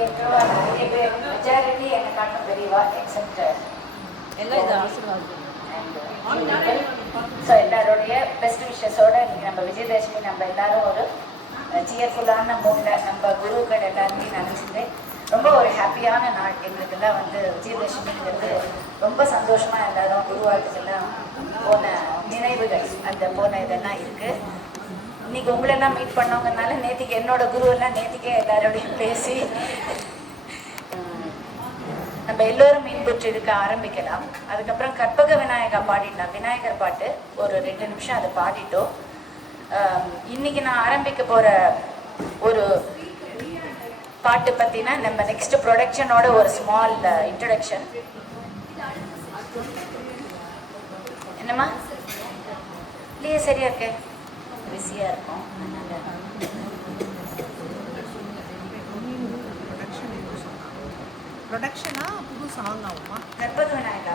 கேட்கவா நிறைய பேர் மெஜாரிட்டி என்னை காட்டும் பெரியவா எக்ஸப்ட் எல்லாம் இது ஆசீர்வாதம். ஸோ எல்லாருடைய பெஸ்ட் விஷஸோட இன்னைக்கு நம்ம விஜயதசமி நம்ம எல்லாரும் ஒரு சியர்ஃபுல்லான மூடில் நம்ம குருக்கள் எல்லாருமே நினச்சிட்டு ரொம்ப ஒரு ஹாப்பியான நாள் எங்களுக்கெல்லாம் வந்து விஜயதசமிங்கிறது ரொம்ப சந்தோஷமாக எல்லாரும் குருவாழ்த்துக்கெல்லாம் போன நினைவுகள் அந்த போன இதெல்லாம் இருக்குது. இன்னைக்கு உங்களெல்லாம் மீட் பண்ணவங்கனால நேற்றுக்கு என்னோட குருவெல்லாம் நேற்றுக்கே எல்லாரோடையும் பேசி நம்ம எல்லோரும் மீன்புற்று இருக்க ஆரம்பிக்கலாம். அதுக்கப்புறம் கற்பக விநாயகா பாடிடலாம். விநாயகர் பாட்டு ஒரு 2 நிமிஷம் அதை பாடிட்டோம். இன்னைக்கு நான் ஆரம்பிக்க போகிற ஒரு பாட்டு பற்றினா நம்ம நெக்ஸ்ட் ப்ரொடக்ஷனோட ஒரு ஸ்மால் இன்ட்ரடக்ஷன். என்னம்மா இல்லையே சரியா இருக்கேன் பிஸியாக இருக்கும். ப்ரொடக்ஷனா புது சாங் ஆகுமா? கற்பக விநாயகா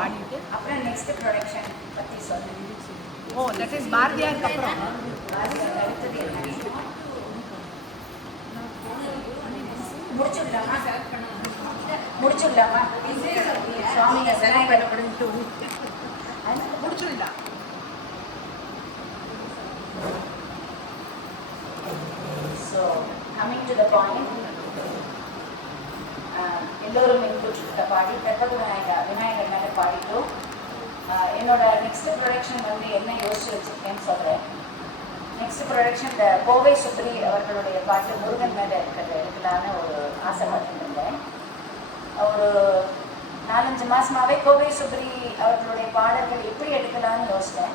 பாடிட்டு அப்புறம் நெக்ஸ்ட் ப்ரொடக்ஷன் பற்றி சொல்லுங்க. ஓ தட் இஸ் பாரதியாருக்கு அப்புறம் முடிச்சுடலாமா? முடிச்சுடலாமா? சுவாமிங்க விநாயகர் முடிச்சுடலாம். So coming to the point, எல்லோரும் இன்புற்ற பாடி கற்பக விநாயகர் மேலே பாடிட்டோம். என்னோட நெக்ஸ்ட் ப்ரொடக்ஷன் வந்து என்ன யோசிச்சு வச்சுருக்கேன்னு சொல்கிறேன். நெக்ஸ்ட் ப்ரொடக்ஷன் இந்த கோவை சுப்ரி அவர்களுடைய பாட்டு முருகன் மேலே இருக்கிறது எடுக்கலான்னு ஒரு ஆசைப்பட்டுருந்தேன். ஒரு 4-5 மாதமாகவே கோவை சுப்ரி அவர்களுடைய பாடல்கள் எப்படி எடுக்கலான்னு யோசித்தேன்.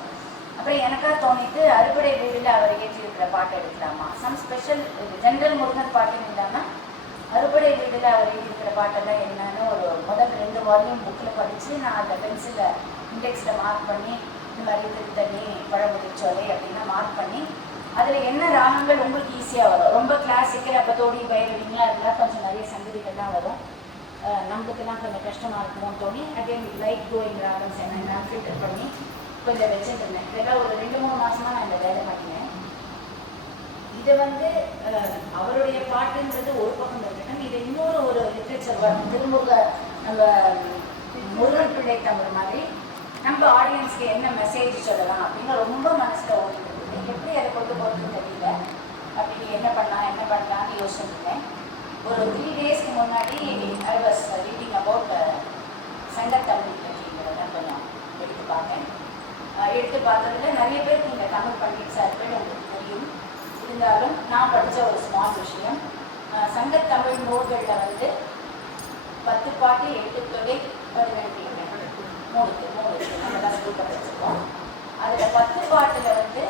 அப்புறம் எனக்காக தோணிட்டு அறுபடை வீடில் அவர் இயற்றியிருக்கிற பாட்டு எடுக்கலாமா, சம் ஸ்பெஷல் ஜென்ரல் முருகன் பாட்டுன்னு இல்லாமல் அறுபடை வீடில் அவர் எழுதியிருக்கிற பாட்டெல்லாம் என்னன்னு ஒரு முதல் 2 வால்யூம் புக்கில் படித்து நான் அந்த பென்சிலில் இண்டெக்ஸில் மார்க் பண்ணி இந்த மாதிரி திருத்தணி பழமுதிர்ச்சோலை அப்படின்னா மார்க் பண்ணி அதில் என்ன ராகங்கள் உங்களுக்கு ஈஸியாக வரும். ரொம்ப கிளாசிக்கல் அப்போ தோடி பயிரவிங்களா இருந்தால் கொஞ்சம் நிறைய சங்கீதங்கள்லாம் வரும். நம்மளுக்கெல்லாம் கொஞ்சம் கஷ்டமாக இருக்குமோன்னு தோணி அகைன் லைட் கோயிங் ராகம்ஸ் என்ன ஃபில்டர் பண்ணி கொஞ்சம் வச்சுருந்தேன். இதெல்லாம் ஒரு 2-3 மாதமாக நான் இந்த வேலை பண்ணினேன். இதை வந்து அவருடைய பாட்டுன்றது ஒரு பக்கம் இருக்கட்டும், இது இன்னொரு ஒரு லிட்ரேச்சர் வரும். திருமுருக நம்ம முருகன் பிள்ளை தமிழ் மாதிரி நம்ம ஆடியன்ஸ்க்கு என்ன மெசேஜ் சொல்லலாம் அப்படின்னு ரொம்ப மனசில் ஓடிட்டு இருந்தது. எப்படி அதை கொண்டு போகிறதுன்னு தெரியல. அப்படி என்ன பண்ணலான்னு யோசிச்சுருந்தேன். ஒரு 3 டேஸ்க்கு முன்னாடி ஐ வாஸ் ரீடிங் அபவுட் சங்கத்தமிழ் பற்றிங்கிறத கொஞ்சம் எடுத்து பார்த்ததுல நிறைய பேருக்கு இந்த தமிழ் பண்டிட் சார் பேர் உங்களுக்கு தெரியும். இருந்தாலும் நான் படித்த ஒரு ஸ்மால் விஷயம், சங்கத்தமிழ் நூல்களில் வந்து 10 பாட்டு 8 தொகை 12 3 நம்ம தான் ஸ்கூல் படிச்சிருக்கோம். அதில் 10 பாட்டில் வந்து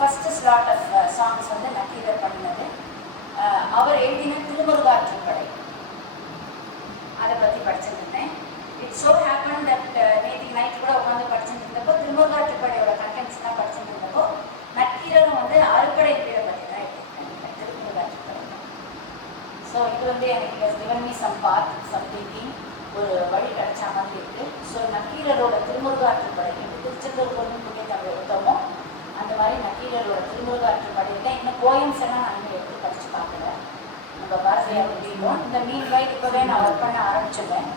ஃபஸ்ட்டு ஸ்லாட் ஆஃப் சாங்ஸ் வந்து நக்கீரர் பண்ணினது. அவர் எழுதின திருமுருகாற்றுப்படை அதை பற்றி படிச்சுருந்தேன். இட்ஸ் ஸோ ஹேப்பன் தட் நேற்று நைட்டு கூட உட்காந்து படிச்சுட்டு இருந்தப்போ திருமுருகாற்றுப்படையோட கண்டென்ட்ஸ் தான் படிச்சுட்டு இருந்தப்போ நக்கீரரும் வந்து அறுப்படை வீரை பற்றி தான் எழுதியிருக்காங்க, திருமுருகாற்றுப்படை. ஸோ இது வந்து எனக்கு given me some path, some thinking, ஒரு வழி கிடைச்ச மாதிரி இருக்குது. ஸோ நக்கீரரோட திருமுருகாற்றுப்படை எப்படி திருச்செந்தூர் பொருள் புதிய தமிழ் எடுத்தோமோ அந்த மாதிரி நக்கீரரோட திருமுருகாற்றுப்படையில் இன்னும் போயம்ஸ் எல்லாம் நான் இன்னும் எடுத்து படித்து பார்க்கல. நம்ம பாரதியார் எழுதிடுவோம். இந்த மீன் வயது இப்போவே நான் ஒர்க் பண்ண ஆரம்பிச்சிடுவேன்.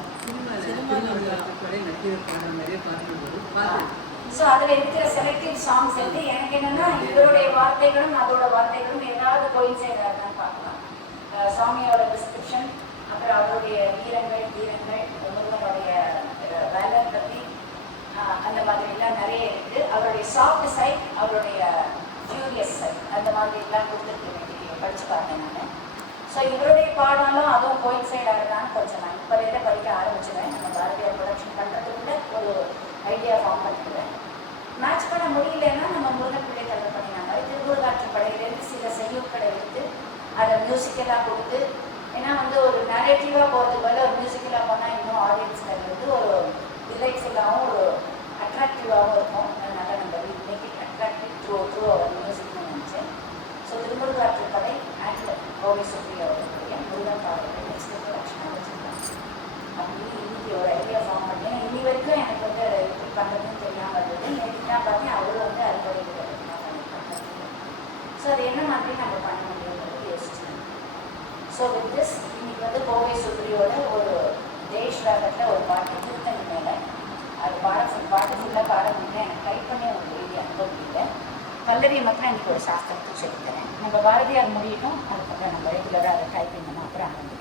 ஸோ அதில் இருக்கிற செலக்டிவ் சாங்ஸ் வந்து எனக்கு என்னென்னா இதோடைய வார்த்தைகளும் அதோட வார்த்தைகளும் ஏதாவது கோயின்சைட் ஆகுதான்னு பார்க்கலாம். சுவாமியோட டிஸ்கிரிப்ஷன், அப்புறம் அவருடைய வீரங்கள் முருகனுடைய வேலை பற்றி அந்த மாதிரிலாம் நிறைய இருக்குது. அவருடைய சாஃப்ட் சைட், அவருடைய ஃபியூரியஸ் சைட், அந்த மாதிரிலாம் கொடுத்துருக்கு. படித்து பார்த்தேன் நான். ஸோ இவருடைய பாடலும் அதுவும் கோயின்சைட் ஆகுதான்னு கொஞ்சம் நான் இப்போதே படிக்க ஆரம்பிச்சுவேன். நம்ம பாரதியார் ப்ரொடக்ஷன் பண்ணுறதுக்குள்ள ஒரு ஐடியா ஃபார்ம் பண்ணிக்கிறேன். மேட்ச் பண்ண முடியலன்னா நம்ம முருகன் பிள்ளை தமிழ் பண்ணினாங்க. திருமுருகாற்றுப்படையிலேருந்து சில செய்யுட்களை எடுத்து அதை மியூசிக்கலாக கொடுத்து, ஏன்னா வந்து ஒரு நரேட்டிவாக போகிறதுக்கு பதில் ஒரு மியூசிக்கலாக போனால் இன்னும் ஆடியன்ஸில் வந்து ஒரு டிலைட்ஃபுல்லாகவும் ஒரு அட்ராக்டிவாகவும் இருக்கும். அதனால் நம்ம make it attractive through our மியூசிக்னு நினச்சேன். ஸோ திருமுருகாற்றுப்படை அண்ட் கோவை சுப்ரி அவர்களுடைய முருகன் பாடல்கள் நெக்ஸ்ட் ப்ரொடக்ஷனாக வச்சுருக்கேன். அப்படின்னு இன்னைக்கு ஒரு ஐடியா ஃபார்ம் பண்ணேன். இன்னி வரைக்கும் எனக்கு வந்து எப்படி பண்ணுறதுன்னு தெரியாமல் இருந்தது. நேற்று தான் பார்த்தேன் அவரும் வந்து அறுபடை பண்ணியிருக்காங்க. ஸோ அது என்ன மாதிரி நம்ம பண்ண முடியுங்கிறது யோசிச்சேன். ஸோ வித் திஸ் இன்னைக்கு வந்து கோவை சுப்ரியோட ஒரு தேஷ் ராகத்தில் ஒரு பாட்டு திருத்தணி மேலே அது பாட்டு ஃபுல்லாக பாட முடியல, எனக்கு டைப் பண்ணி அவங்க எழுதி அனுப்ப முடியல. பல்லவி மட்டும் எனக்கு ஒரு சாஸ்திரத்தை சொல்லித்தரேன். நம்ம பாரதியார் முடியட்டும், அதுக்கப்புறம் நம்ம ரெகுலராக அதை டைப்பிங் பண்ண அப்புறம் ஆரம்பிக்கும்.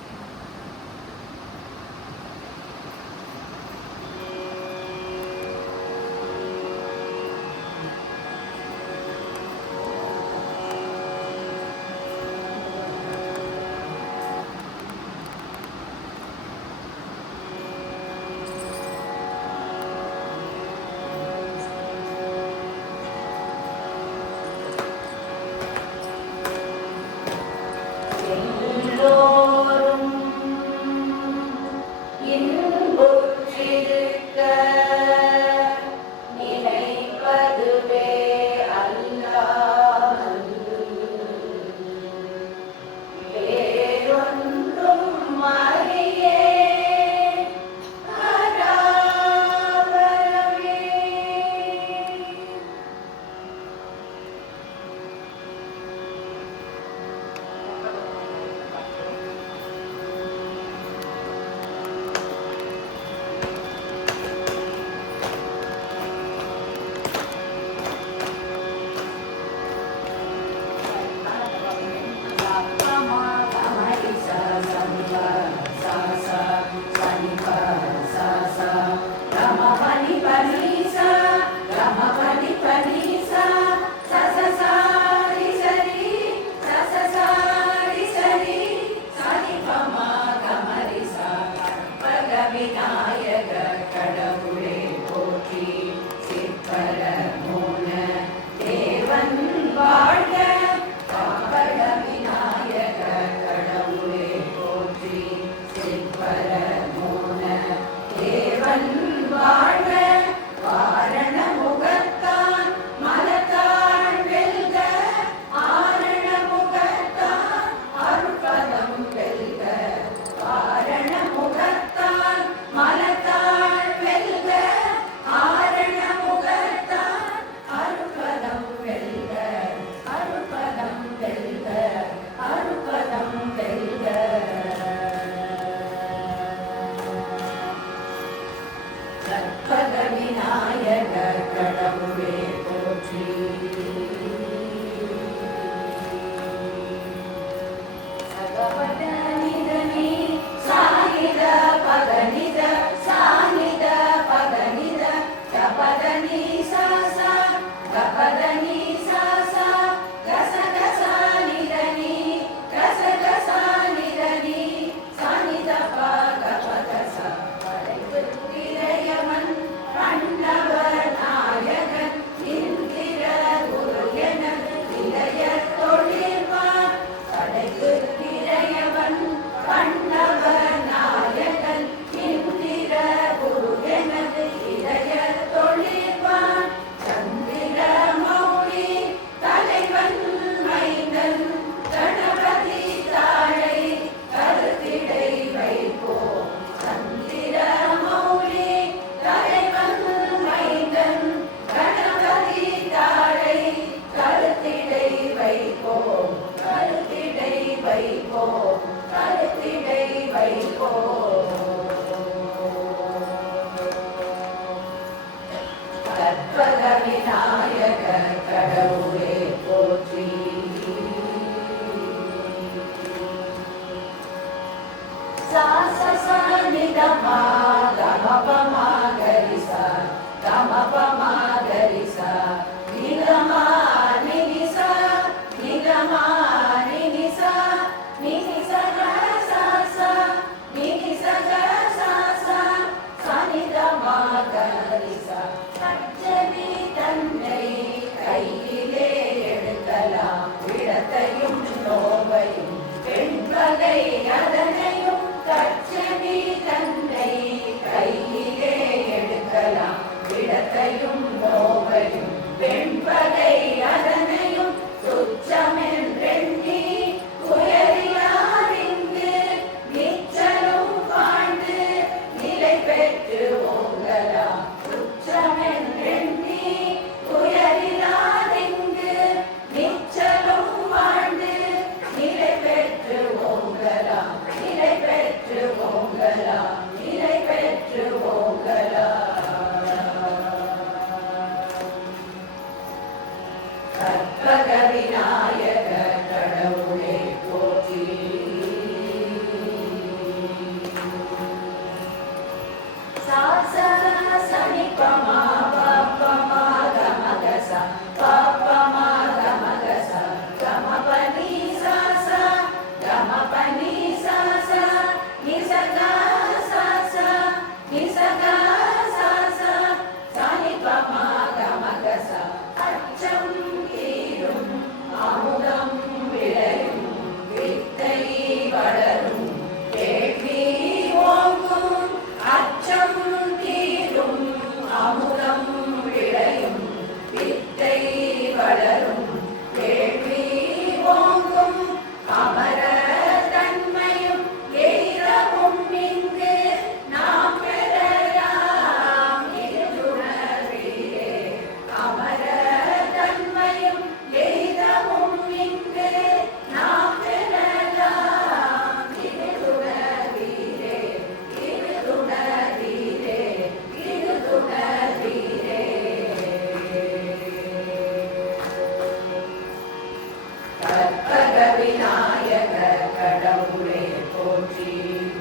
அதனையும் கச்சவி தந்தை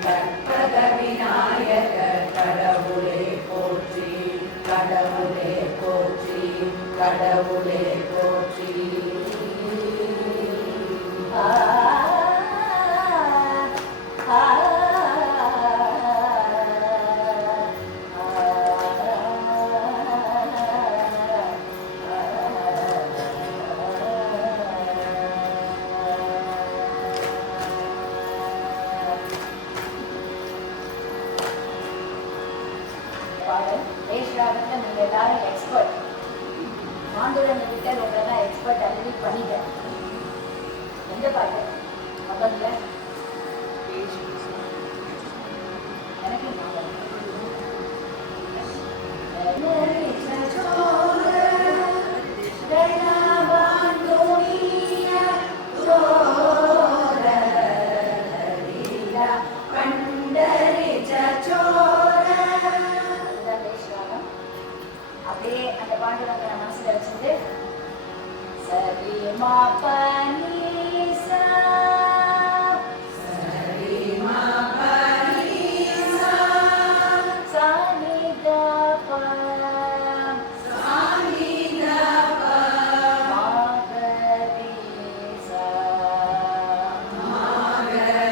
கற்பக விநாயகர் கடவுளே போற்றி, கடவுளே போற்றி, கடவுளே போற்றி. ஆ ஆ பாடல் தேஷ்ராகத்தில் நீங்கள் எல்லாரும் எக்ஸ்பர்ட். மாண்டுரன் விட்டல் ஒன்றதான் எக்ஸ்பர்ட் ஆல்ரெடி பண்ணிட்டேன். எந்த பாட்டு முதல்ல எனக்கு அப்படியே அந்த பாண்டுரங்க மனசுல வச்சுட்டு சரி மா பனீசா சரி மா பனீசா சானி த ப சானி த ப மாகரீசா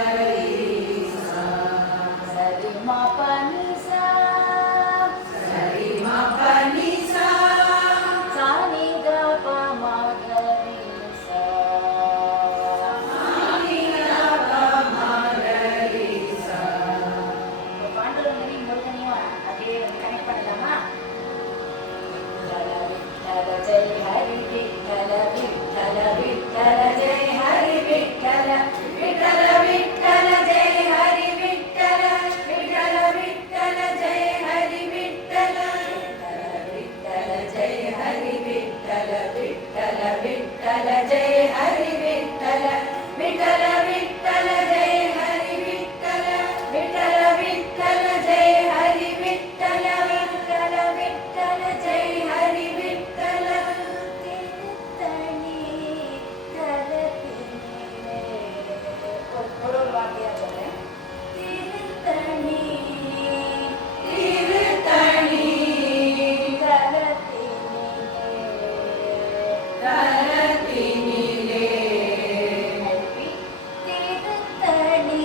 மாகரீசா சரி மா பனீசா சரி மா பனீசா சானி த ப மாகரீசா சானி த ப மாகரீசா. பாண்டுரங்கனையும் முருகனையும் அப்படியே கனெக்ட் பண்ணலாமா? விட்டல ஜெய் ஹரி விட்டல விட்டல விட்டல ஜெய் ஹரி விட்டல விட்டல விட்டல ஜெய் ஹரி விட்டல விட்டல விட்டல ஜெய் ஹரி விட்டல விட்டல ஜெய் ஹரி விட்டல விட்டல விட்டல ஜெய் ஹரி விட்டல விட்டல விட்டல ஜெய் ஹரி விட்டல விட்டல விட்டல ஜெய் ஹரி விட்டல விட்டல விட்டல ஜெய் ஹரி விட்டல. திருத்தணி தலத்தினிலே ஒரு வார்த்தையா சொல்றேன். திருத்தணி திருத்தணி தலத்தினிலே தலத்தினிலே திருத்தணி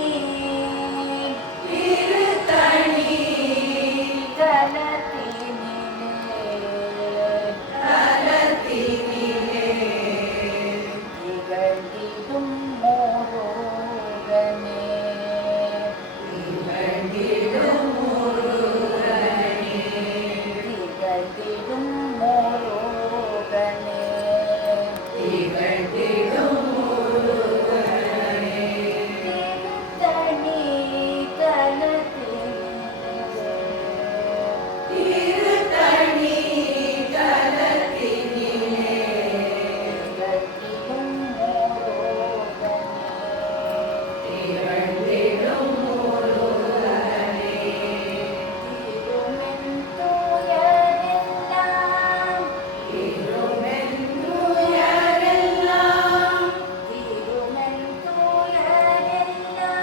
திருத்தணி தலத்தினிலே திகழ்ந்திடும் முருகனே திகழ்ந்திடும் முருகனே திகழ்ந்திடும் முருகனே திகழ்ந்திடும் முருகனே திருத்தணி தலத்தினிலே திருத்தணி தலத்தினிலே திகழ்ந்திடும் முருகனே திகழ்ந்திடும் முருகனே திருமென் துயரெல்லாம் திருமென் துயரெல்லாம் திருமென் துயரெல்லாம்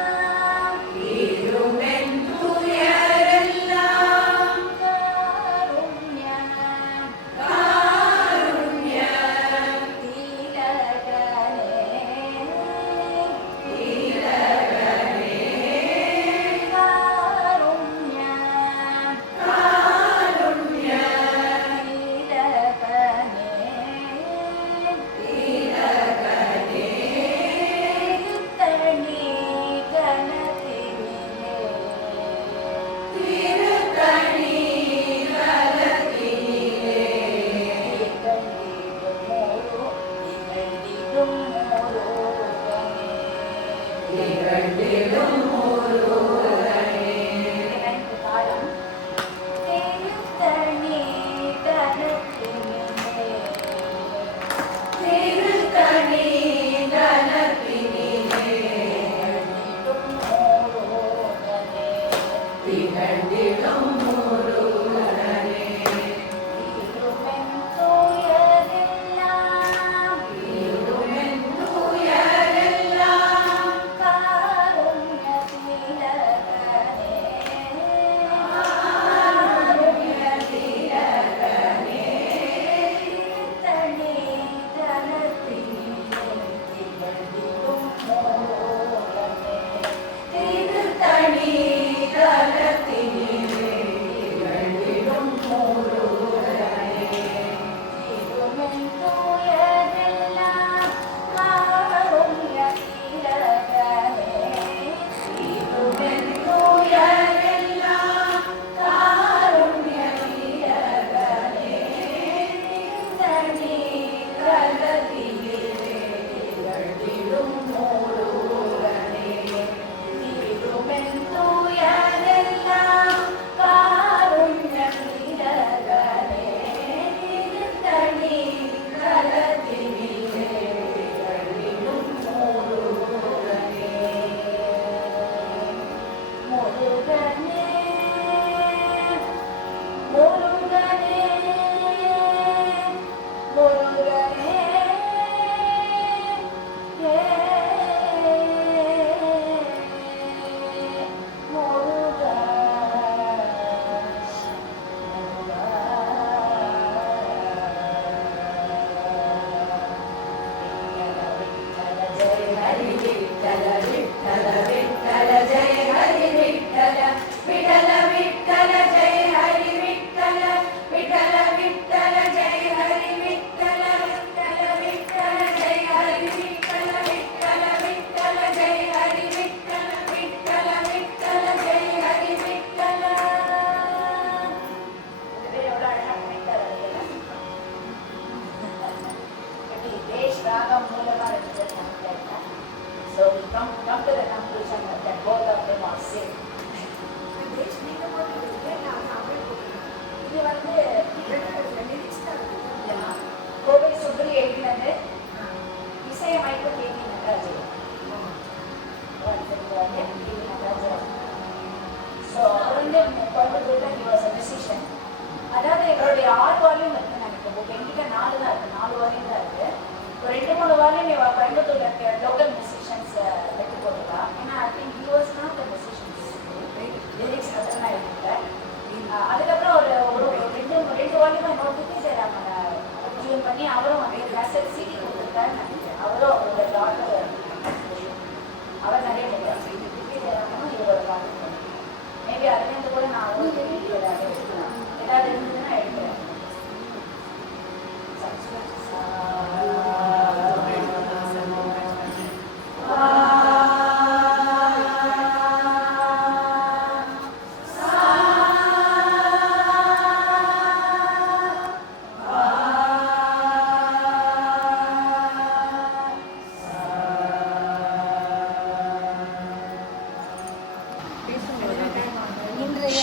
திருமென் துயரெல்லாம் காருண்யம் காருண்யம் தீரகனே தீரகனே காருண்யம் காருண்யம் தீரகனே தீரகனே திருத்தணி தலத்தினிலே திருத்தணி தலத்தினிலே திகழ்ந்திடும் முருகனே திகழ்ந்திடும் முருகனே. காலம் திருத்தணி தலத்தினிலே திருத்தணி தலத்தினிலே திகழ்ந்திடும் முருகனே திருமென் துயரெல்லாம் திருமென் துயரெல்லாம் come to the conclusion that both of them are safe. இது வந்து கோவை சுப்ரி எழுதினது, இசையமைப்பு கேவி நடராஜன். ஸோ அவர் வந்து கோயம்புத்தூரில் he was a musician. அதாவது எங்களுடைய 6 வால்யூம் இருக்குன்னு நினைக்கிறேன். புக் என்கிட்ட 4 தான் இருக்குது, 4 வால்யூம் தான் இருக்குது. ஒரு 2-3 வால்யூம் கோயம்புத்தூரில் இருக்க லோக்கல் மியூசிஷியன்ஸ் எடுத்து போட்டுக்கலாம். ஏன்னா I think he was not the musicians, lyrics மட்டும் தான் எழுதிருக்கேன். அதுக்கப்புறம் ஒரு 2 வால்யூம் என்னோட திட்டேராமன் டியூன் பண்ணி அவரும் வந்து கேசட் சிடி கொடுத்துருக்காருன்னு நினைக்கிறேன். அவரும் அவரோட டாக்டர் அவர் நிறைய திட்டேராமனும் இவரோட டாக்டர். மேபி அதுலேருந்து கூட நான் அவங்களுக்கு வீடியோ எடுத்துக்கலாம், ஏதாவது இருந்ததுன்னா எடுக்கிறேன். இன்றைய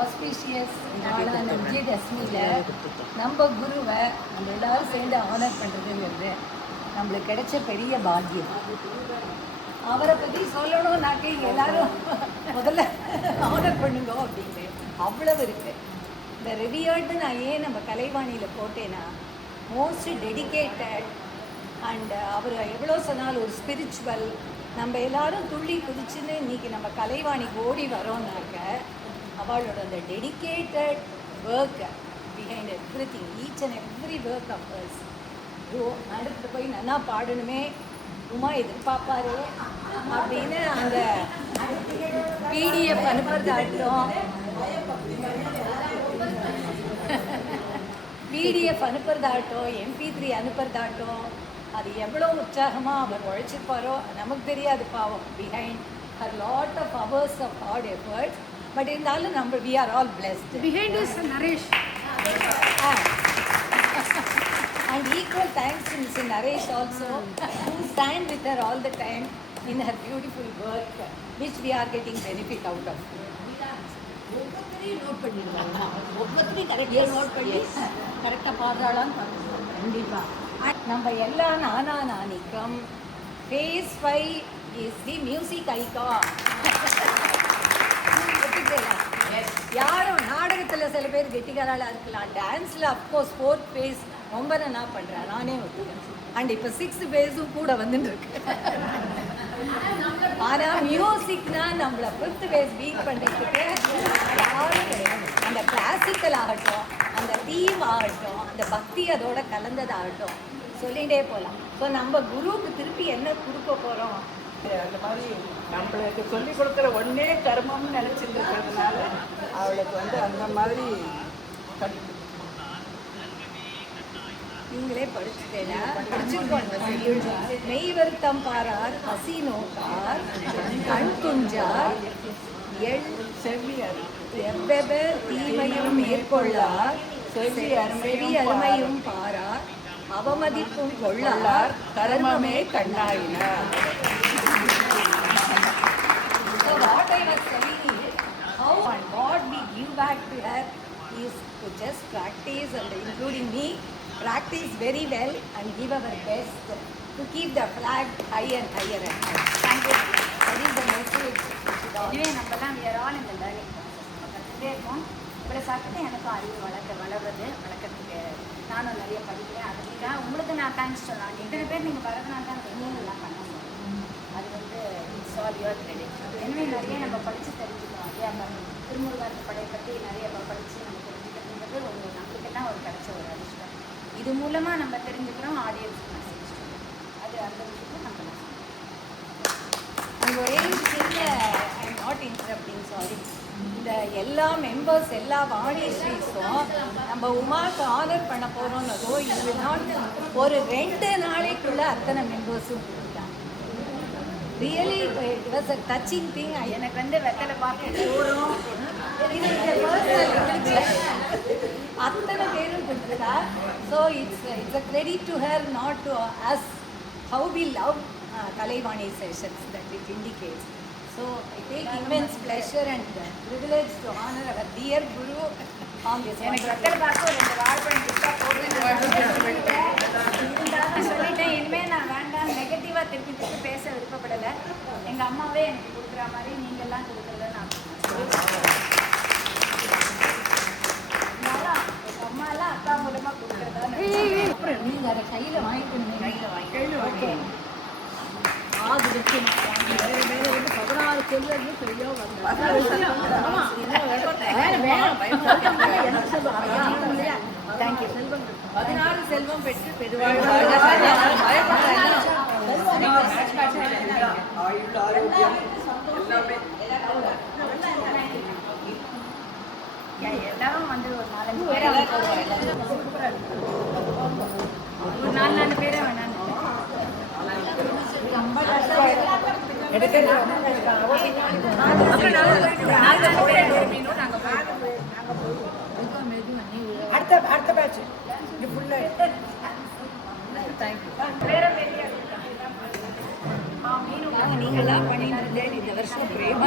ஆஸ்பீஷியஸ் நாளான விஜயதசமியில் நம்ம குருவை நம்ம எல்லாரும் சேர்ந்து ஆனர் பண்ணுறதுங்கிறது நம்மளுக்கு கிடைச்ச பெரிய பாக்கியம். அவரை பற்றி சொல்லணும்னாக்க எல்லாரும் முதல்ல ஆனர் பண்ணுங்க அப்படின்ட்டு அவ்வளவு இருக்குது. இந்த ரெவியர்டு நான் ஏன் நம்ம கலைவாணியில் போட்டேன்னா, மோஸ்ட் டெடிக்கேட்டட் அண்ட் அவர் எவ்வளோ சொன்னாலும் ஒரு ஸ்பிரிச்சுவல், நம்ம எல்லாரும் துள்ளி குதிச்சுன்னு இன்றைக்கி நம்ம கலைவாணிக்கு ஓடி வரோம்னாக்க அவளோட அந்த dedicated work behind everything, each and every work of hers. அடுத்து போய் நல்லா பாடணுமே உமா எதிர்பார்ப்பாரு அப்படின்னு அந்த பிடிஎஃப் அனுப்புறதாகட்டும், பிடிஎஃப் அனுப்புறதாகட்டும், MP3 அனுப்புறதாகட்டும், அது எவ்வளோ உற்சாகமாக அவர் உழைச்சிருப்பாரோ நமக்கு தெரியாது பாவம். Behind her lot of hours of hard efforts. But இருந்தாலும் நம்ம we are all blessed. Behind us, Naresh. And equal thanks to Mr. Naresh also, who stand with her all the time in her beautiful work, which we are getting benefit out of. ஒவ்வொருத்தரையும் note பண்ணிடுவாங்க, ஒவ்வொருத்தரையும் கரெக்டாக note பண்ணி கரெக்டாக பாடுறாளான்னு பார்க்கணும். கண்டிப்பாக நம்ம எல்லா நானிக்கும் face 5 is the music icon. யாரும் நாடகத்தில் சில பேர் கெட்டிக்காராளாக இருக்கலாம், டான்ஸில் அஃப்கோர்ஸ் 4th phase ரொம்ப நல்லா பண்ணுறேன், நானே ஒத்துக்கிறேன். அண்ட் இப்போ 6th phase-ம் கூட வந்துட்டு இருக்கு. ஆனால் மியூசிக்னா நம்மளை 5th phase பீட் பண்ணுறதுக்கு யாரும் கிடையாது. அந்த கிளாசிக்கல் ஆகட்டும், அந்த தீம் ஆகட்டும், அந்த பக்தி அதோட கலந்ததாகட்டும், சொல்லிகிட்டே போகலாம். ஸோ நம்ம குருவுக்கு திருப்பி என்ன கொடுக்க போகிறோம், அந்த மாதிரி நம்மளுக்கு சொல்லிக் கொடுக்குற ஒன்றே கர்மம்னு நினச்சிட்டு இருக்கிறதுனால அவளுக்கு வந்து அந்த மாதிரி நீங்களே படிச்சுட்டேனா படிச்சுக்கோங்க. மெய் வருத்தம் பாரார், பசி நோக்கார், கண் துஞ்சார், செவ்வியர் எவ்வெவ தீமையும் மேற்கொள்ளார், செவி அருமையும் பாரார், அவமதிப்பும் கொள்ளார், கர்மமே கண்ணாயினார். So what I was telling is, how and what we give back to her is to just practice, and including me, practice very well and give our best to keep the flag high and higher and higher. Thank you. That is the message. இதுவே நம்மலாம் we are all in the learning process. நம்ம கற்றுட்டே இருக்கோம். இவ்வளோ சாப்பிட்டு எனக்கும் அறிவு வளர்க்கறதுக்கு நானும் நிறைய படிக்கிறேன். அதுக்காக உங்களுக்கு நான் தேங்க்ஸ் சொல்லலாம். இத்தனை பேர் நீங்கள் வரதுனால தான் நீங்கள்லாம் பண்ண முடியும். அது வந்து இட்ஸ் ஆல் யுவர் கிரெடிட். எனவே நிறைய நம்ம படித்து தெரிஞ்சுக்கணும். ஐயா திருமுருகாற்று படை பற்றி நிறைய படித்து நம்ம தெரிஞ்சுக்கிறதுங்கிறது நம்மளுக்கெல்லாம் ஒரு கிடைச்ச ஒரு அதிர்ஷ்டம். இது மூலமாக நம்ம தெரிஞ்சுக்கிறோம், ஆடியன்ஸுக்கு மெசேஜ். அது அந்த விஷயத்தை நம்ம அங்கே ஒரே சின்ன I am not interrupting, sorry. இந்த எல்லா மெம்பர்ஸ், எல்லா வாணிஸ்ரீஸும் நம்ம உமாவுக்கு ஆனர் பண்ண போகிறோம்னதோ இது நாட் ஒரு 2 நாளைக்குள்ளே அத்தனை மெம்பர்ஸும் கொடுத்தாங்க. Really it was a touching thing. எனக்கு வந்து வெத்தலை பார்த்து தூரம் அத்தனை பேரும் கொடுத்துருக்கா. So it's a credit to her, not to us, how we love Kalaivani sessions that it indicates. So I take immense pleasure and privilege to honor our dear Guru on this. எனக்கு வெத்தலை பார்த்து ஒரு 2 வாழைப்பழம் கிஃப்டாக போடுவேன் சொல்லிட்டேன். இனிமேல் நான் வேண்டாம் நெகட்டிவாக திருப்பி பேச விருப்பப்படலை. எங்கள் அம்மாவே எனக்கு கொடுக்குற மாதிரி நீங்கள்லாம் கொடுக்குறத நான் அம்மாலாம் அக்கா மூலமாக கொடுக்குறதா நீங்கள் அதை கையில் வாங்கிக்கணும். ஓகே ஆது வச்சு வேறு மேலே வந்து 16 செல்வர்கள் பெரிய தேங்க்யூ. 16 செல்வம் பெற்று பெருவாழ் எல்லாரும் வந்து ஒரு 4-5 பேரை ஒரு 4 பேரை வேணான்னு அடுத்த பேட்ச் இது ஃபுல்லாக நீங்களாம் பண்ணிட்டு இந்த வருஷம் பிரேமா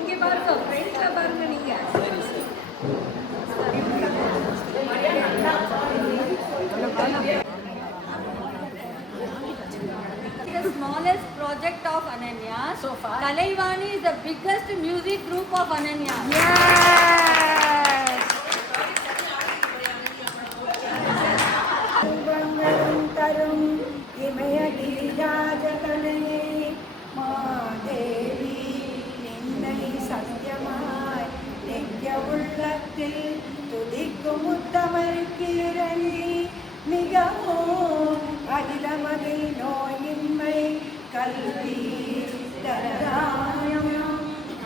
இங்கே பாருங்க, ஃப்ரெண்ட்ல பாருங்க நீங்க. The smallest project of Ananya. So far, Kalaivani is the biggest music group of Ananya. Yes. தரும் இமயகிரிராஜகனையே மாதேவி நின்னை சத்தியமாய் நெய்ய உள்ளத்தில் துதிக்கும் உத்தமருக்கிறங்கி மிகவும் அகிலமதில் நோயின்மை கல்வி தராயம்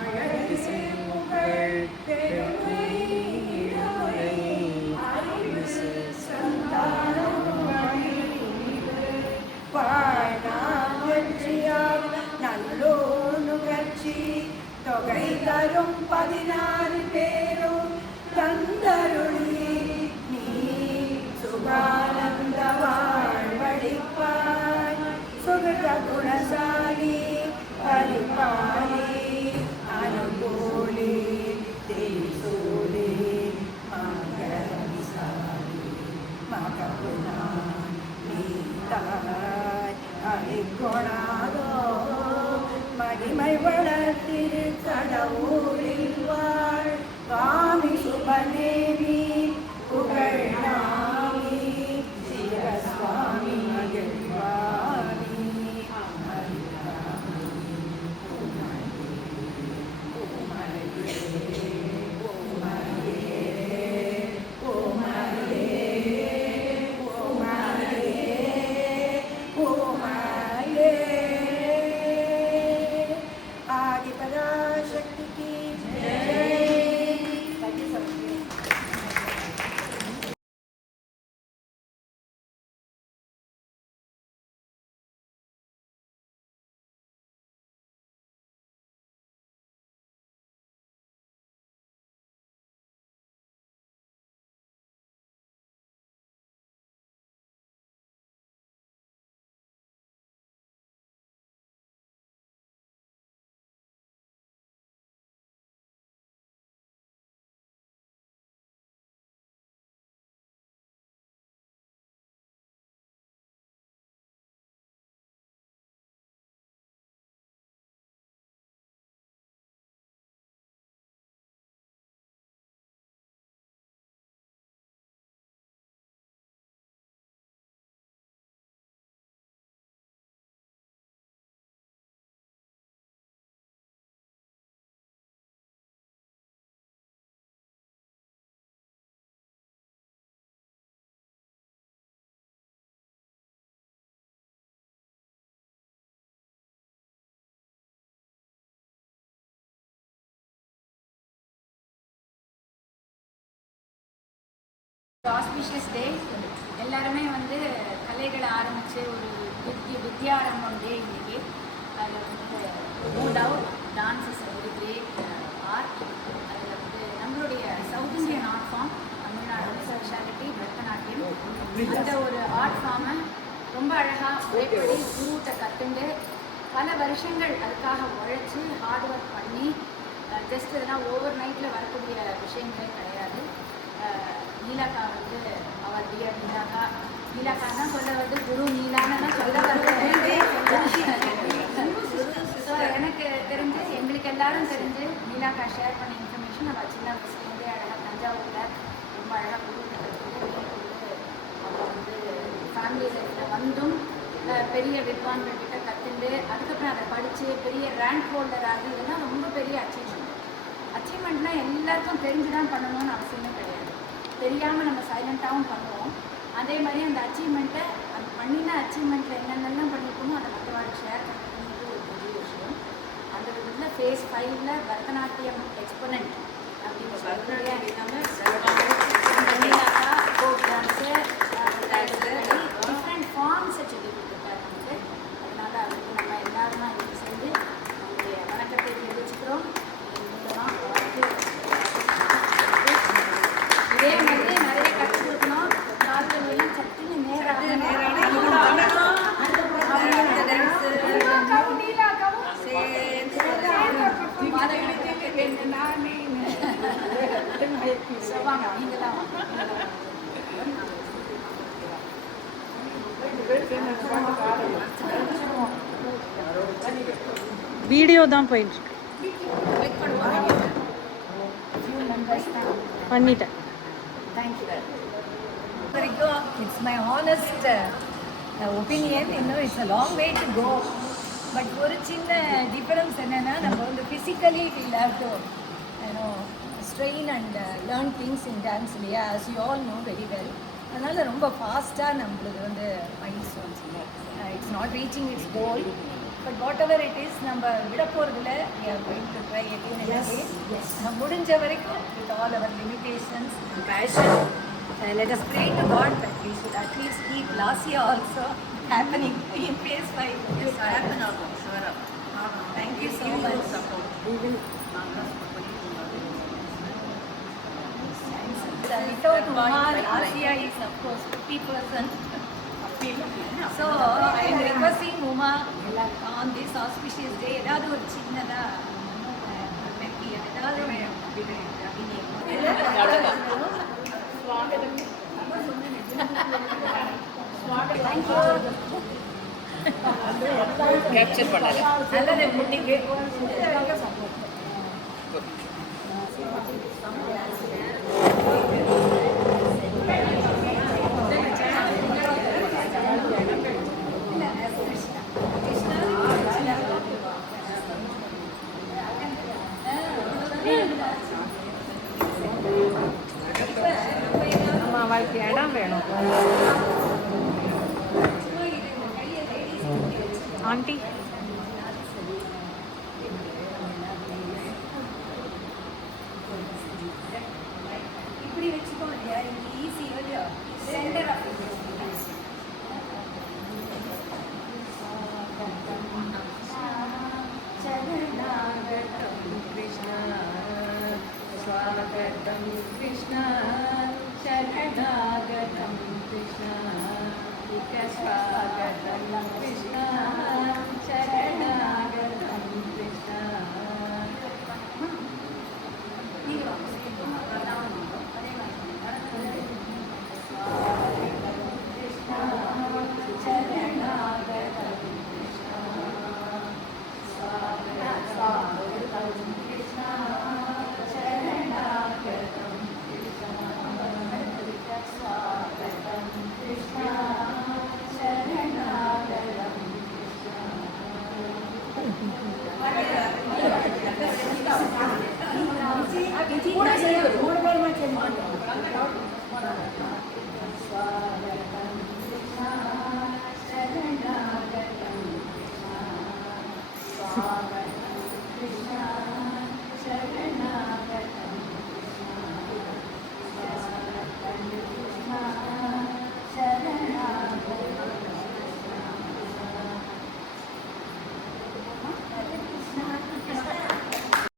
அழகு புகழ் பெருமை தொகை தரும் 16 பேரும் தந்தருளி நீ சுகானந்த வாழ்வழிப்பாய் சுகத குணசாலி பரிபாலி அனுகூலி தேசூலி மகரிசாலி மகபுனா நீதாய் அழிகொணாதோ மகிமை வளர்த்திரு கடவுளில் வாழ் காமி சுபநேமி புகழ் நாமி சிவசுவாமி மகிழ்வாமி ஆஸ்பிஷியஸ் டே. எல்லாருமே வந்து கலைகளை ஆரம்பித்து ஒரு வித்யாரம்பம் டே இன்னைக்கு. அதில் வந்து no doubt dance is very great art. அதில் வந்து நம்மளுடைய south Indian art form Tamil Nadu speciality Bharatanatyam. அந்த ஒரு ஆர்ட் ஃபார்மை ரொம்ப அழகாக முறைப்படி குருட்ட கற்றுண்டு பல வருஷங்கள் அதுக்காக உழைச்சி ஹார்ட் ஒர்க் பண்ணி ஜஸ்ட் இதெல்லாம் ஓவர் நைட்டில் வரக்கூடிய விஷயங்களே கிடையாது. நீலாக்கா வந்து அவர் டியர் நீலாக்கான்னா சொல்ல வந்து குரு நீலான்னு தான் சொல்ல வருது. ஸோ எனக்கு தெரிஞ்சு எங்களுக்கு எல்லாரும் தெரிஞ்சு நீலாக்கா ஷேர் பண்ண இன்ஃபர்மேஷன் அவள் சின்ன வயசுலேருந்தே அழகாக தஞ்சாவூரில் ரொம்ப அழகாக குரு அவள் வந்து ஃபேமிலி லைஃப்பில் வந்தும் பெரிய வித்வான்கள் கிட்ட கற்றுண்டு அதுக்கப்புறம் அதை படித்து பெரிய ரேங்க் ஹோல்டர் ஆகி இதெல்லாம் ரொம்ப பெரிய அச்சீவ்மெண்ட்னால் எல்லாருக்கும் தெரிஞ்சு தான் பண்ணணும்னு அவசியமே கிடையாது. தெரியாமல் நம்ம சைலண்ட்டாகவும் பண்ணுவோம். அதே மாதிரி அந்த அச்சீவ்மெண்ட்டை அந்த பண்ணின அச்சீவ்மெண்ட்டில் என்னென்னலாம் பண்ணியிருக்கோமோ அதை மற்றவாளுக்கு ஷேர் பண்ணுறது ஒரு பெரிய விஷயம். அந்த விதத்தில் ஃபேஸ் 5ல் பரதநாட்டியம் எக்ஸ்போனன்ட் அப்படின்னு சொல்லக்கூடிய ஃபோக் டான்ஸு டிஃப்ரெண்ட் ஃபார்ம்ஸை சொல்லி கொடுத்துருக்காரு நமக்கு. அதனால் அதுக்கு நம்ம எல்லாருமா இதுக்கு சேர்ந்து நம்முடைய வணக்கத்தை தெரிவிச்சுக்கிறோம். இதே மாதிரி நிறைய கற்றுக் கொடுக்கணும். கால்கள் எல்லாம் சட்டுன்னு வீடியோ தான் போயிட்டு இருக்கு. பண்ணிட்டேன். It's my honest opinion. It's a long way to go. But ஒரு சின்ன டிஃபரன்ஸ் என்னென்னா நம்ம வந்து physically we'll have to strain and learn things in dance இல்லையா, as you all know very well. அதனால் ரொம்ப ஃபாஸ்ட்டாக நம்மளுக்கு வந்து mind stones it's not reaching it's goal. But what ever it is நம்ம விட போகிறதுல we are going to try again and again. நம்ம முடிஞ்ச வரைக்கும் with all our limitations and passion, let us pray to God that we should at least keep last year also happening in phase 5. Yes, happen also. Thank you so much. We will without Uma, last year is of course 50%. So I am requesting Uma on this auspicious day ஏதாவது ஒரு சின்னதாக ஏதாவது capture பண்ணல நல்லது முன்னிக்கு நம்ம அவளுக்கு இடம் வேணும். ஆண்டி